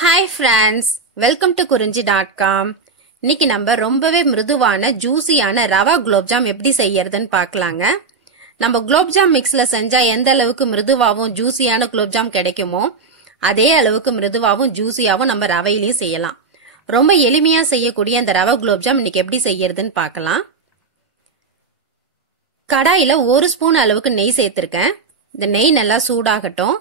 Hi friends, welcome to குறிஞ்சி.com. இன்னைக்கு நம்ம ரொம்பவே மிருதுவான ஜூசியான ரவா குலோப்ஜாம் எப்படி செய்யறதுன்னு பார்க்கலாங்க. நம்ம குலோப்ஜாம் மிக்ஸ்ல செஞ்சா எந்த அளவுக்கு மிருதுவாவும் ஜூசியான குலோப்ஜாம் கிடைக்குமோ அதே அளவுக்கு மிருதுவாவும் ஜூசியாவும் நம்ம ரவையிலையும் செய்யலாம். ரொம்ப எளிமையா செய்யக்கூடிய அந்த ரவா குலோப்ஜாம் இன்னைக்கு எப்படி செய்யறதுன்னு பார்க்கலாம். கடாயில 1 ஸ்பூன் அளவுக்கு நெய் சேர்த்திருக்கேன். இந்த நெய் நல்லா சூடாகட்டும்.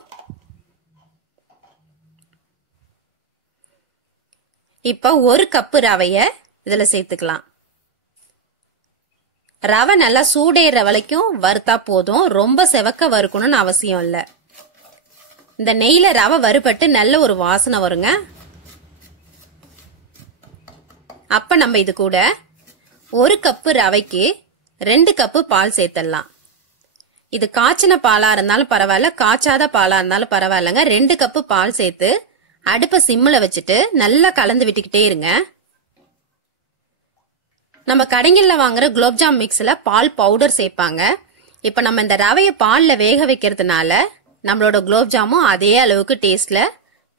இப்ப 1 கப்பு ரவைய இதுல சேர்த்துக்கலாம். ரவை நல்லா சூடேற வரைக்கும் வறுத்தா போதும், ரொம்ப செவக்க வறுக்கணும்னு அவசியம் இல்ல. இந்த நெய்ல ரவை வறுபட்டு நல்ல ஒரு வாசனை வருங்க. அப்ப நம்ம இது கூட 1 கப்பு ரவைக்கு 2 கப்பு பால் சேர்த்துடலாம். இது காய்ச்சின பாலா இருந்தாலும் பரவாயில்ல, காய்ச்சாத பாலா இருந்தாலும் பரவாயில்லங்க. 2 கப்பு பால் சேர்த்து அடுப்ப சிம்ல வச்சுட்டு நல்லா கலந்து விட்டுக்கிட்டே இருங்க. நம்ம கடைகள்ல வாங்குற குலோப்ஜாம் மிக்ஸ்ல பால் பவுடர் சேர்ப்பாங்க. இப்ப நம்ம இந்த ரவைய பால்ல வேக வைக்கிறதுனால நம்மளோட குலோப்ஜாமும் அதே அளவுக்கு டேஸ்ட்ல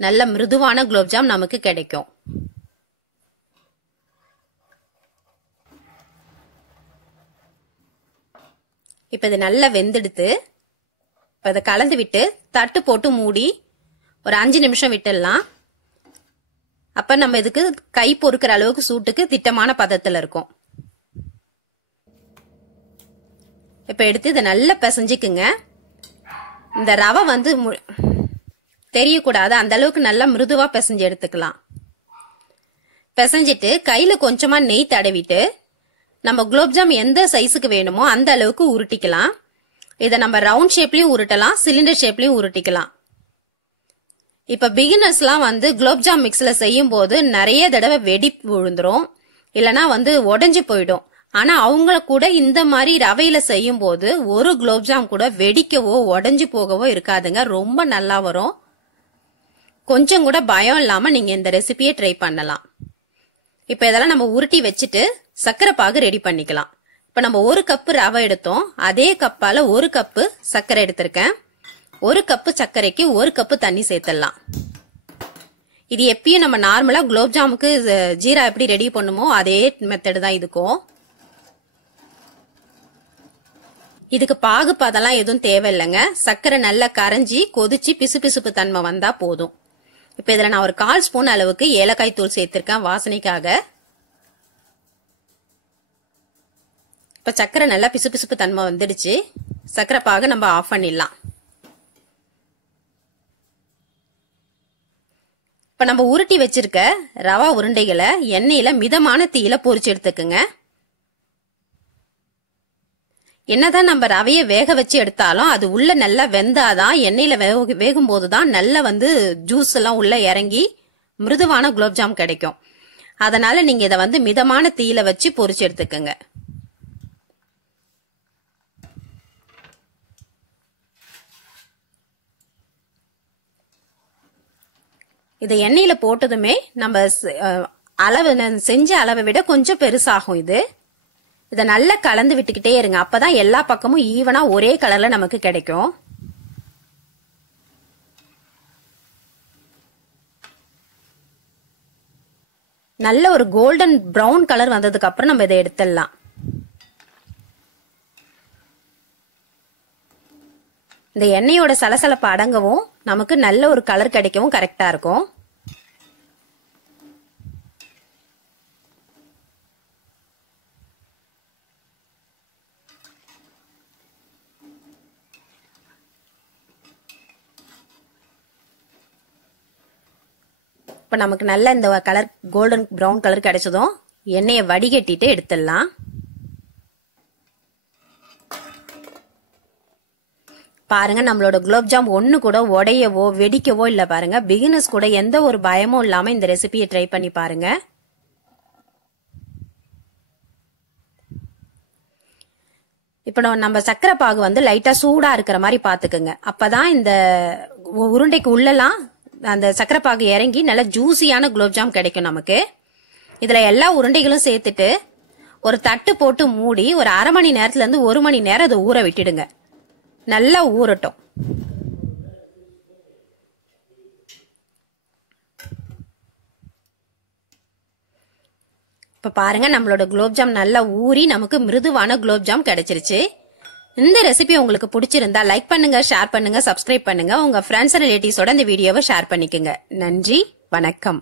நல்ல மிருதுவான குலோப்ஜாம் நமக்கு கிடைக்கும். இப்ப இது நல்லா வெந்தெடுத்து இப்ப இதை கலந்து விட்டு தட்டு போட்டு மூடி ஒரு 5 நிமிஷம் விட்டுடலாம். அப்ப நம்ம இதுக்கு கை பொறுக்கிற அளவுக்கு சூட்டுக்கு திட்டமான பதத்துல இருக்கும். இப்ப எடுத்து இதை நல்லா பிசைஞ்சுக்குங்க. இந்த ரவை வந்து தெரியக்கூடாது, அந்த அளவுக்கு நல்லா மிருதுவா பிசைஞ்சு எடுத்துக்கலாம். பிசைஞ்சிட்டு கையில கொஞ்சமா நெய் தடவிட்டு நம்ம குலோப்ஜாம் எந்த சைஸுக்கு வேணுமோ அந்த அளவுக்கு உருட்டிக்கலாம். இதை நம்ம ரவுண்ட் ஷேப்லயும் உருட்டலாம், சிலிண்டர் ஷேப்லயும் உருட்டிக்கலாம். இப்ப பிகினர்ஸ்லாம் வந்து குலோப்ஜாம் மிக்ஸ்ல செய்யும் போது நிறைய தடவை வெடி விழுந்துரும், இல்லனா வந்து உடைஞ்சு போயிடும். ஆனா அவங்கள கூட இந்த மாதிரி ரவையில செய்யும் போது ஒரு குலோப்ஜாம் கூட வெடிக்கவோ உடைஞ்சு போகவோ இருக்காதுங்க. ரொம்ப நல்லா வரும். கொஞ்சம் கூட பயம் இல்லாம நீங்க இந்த ரெசிபியை ட்ரை பண்ணலாம். இப்ப இதெல்லாம் நம்ம உருட்டி வச்சுட்டு சர்க்கரை பாகு ரெடி பண்ணிக்கலாம். இப்ப நம்ம 1 கப்பு ரவை எடுத்தோம், அதே கப்பால 1 கப்பு சர்க்கரை எடுத்திருக்கேன். 1 கப்பு சர்க்கரைக்கு 1 கப்பு தண்ணி சேர்த்துடலாம். இது எப்பயும் நம்ம நார்மலா குலோப்ஜாமுக்கு ஜீரா எப்படி ரெடி பண்ணுமோ அதே மெத்தட் தான் இதுக்கும். இதுக்கு பாகு பதெல்லாம் எதுவும் தேவையில்லைங்க. சர்க்கரை நல்லா கரைஞ்சி கொதிச்சு பிசுபிசுப்பு தன்மை வந்தா போதும். இப்ப இதுல நான் ஒரு 1/4 ஸ்பூன் அளவுக்கு ஏலக்காய் தூள் சேர்த்திருக்கேன் வாசனைக்காக. இப்ப சர்க்கரை நல்லா பிசுபிசுப்பு தன்மை வந்துடுச்சு. சர்க்கரை பாகு நம்ம ஆஃப் பண்ணிடலாம். இப்ப நம்ம உருட்டி வச்சிருக்க ரவா உருண்டைகளை எண்ணெயில மிதமான தீயில பொரிச்சு எடுத்துக்குங்க. என்னதான் நம்ம ரவைய வேக வச்சு எடுத்தாலும் அது உள்ள நல்லா வெந்தாதான், எண்ணெயில வேகும் போதுதான் நல்ல வந்து ஜூஸ் எல்லாம் உள்ள இறங்கி மிருதுவான குலோப்ஜாம் கிடைக்கும். அதனால நீங்க இதை வந்து மிதமான தீயில வச்சு பொரிச்சு எடுத்துக்குங்க. இதை எண்ணெயில போட்டதுமே நம்ம அளவு செஞ்ச அளவை விட கொஞ்சம் பெருசாகும் இது. இதை நல்லா கலந்து விட்டுக்கிட்டே இருங்க. அப்பதான் எல்லா பக்கமும் ஈவனா ஒரே கலர்ல நமக்கு கிடைக்கும். நல்ல ஒரு கோல்டன் பிரவுன் கலர் வந்ததுக்கு அப்புறம் நம்ம இதை எடுத்துடலாம். இந்த எண்ணெயோட சலசலப்பு அடங்கவும் நமக்கு நல்ல ஒரு கலர் கிடைக்கவும் கரெக்டா இருக்கும். இப்ப நமக்கு நல்ல இந்த கலர் கோல்டன் பிரவுன் கலர் கிடைச்சதும் எண்ணெயை வடிகட்டிட்டு எடுத்துடலாம். பாருங்க, நம்மளோட குலோப்ஜாம் ஒண்ணு கூட உடையவோ வெடிக்கவோ இல்ல. பாருங்க, பிகினர்ஸ் கூட எந்த ஒரு பயமும் இல்லாம இந்த ரெசிபியை ட்ரை பண்ணி பாருங்க. இப்ப நம்ம சர்க்கரை பாகு வந்து லைட்டா சூடா இருக்கிற மாதிரி பாத்துக்குங்க. அப்பதான் இந்த உருண்டைக்கு உள்ளலாம் அந்த சர்க்கரை பாகு இறங்கி நல்ல ஜூசியான குலோப்ஜாம் கிடைக்கும் நமக்கு. இதுல எல்லா உருண்டைகளும் சேர்த்துட்டு ஒரு தட்டு போட்டு மூடி ஒரு 1/2 மணி நேரத்துல இருந்து 1 மணி நேரம் அதை ஊற விட்டுடுங்க. நல்லா ஊறட்டும். இப்ப பாருங்க நம்மளோட குலோப்ஜாம் நல்லா ஊறி நமக்கு மிருதுவான குலோப்ஜாம் கிடைச்சிருச்சு. இந்த ரெசிபி உங்களுக்கு பிடிச்சிருந்தா லைக் பண்ணுங்க, ஷேர் பண்ணுங்க, சப்ஸ்கிரைப் பண்ணுங்க. உங்க ஃப்ரெண்ட்ஸ் ரிலேட்டிவ்ஸோட இந்த வீடியோவை ஷேர் பண்ணிக்கோங்க. நன்றி, வணக்கம்.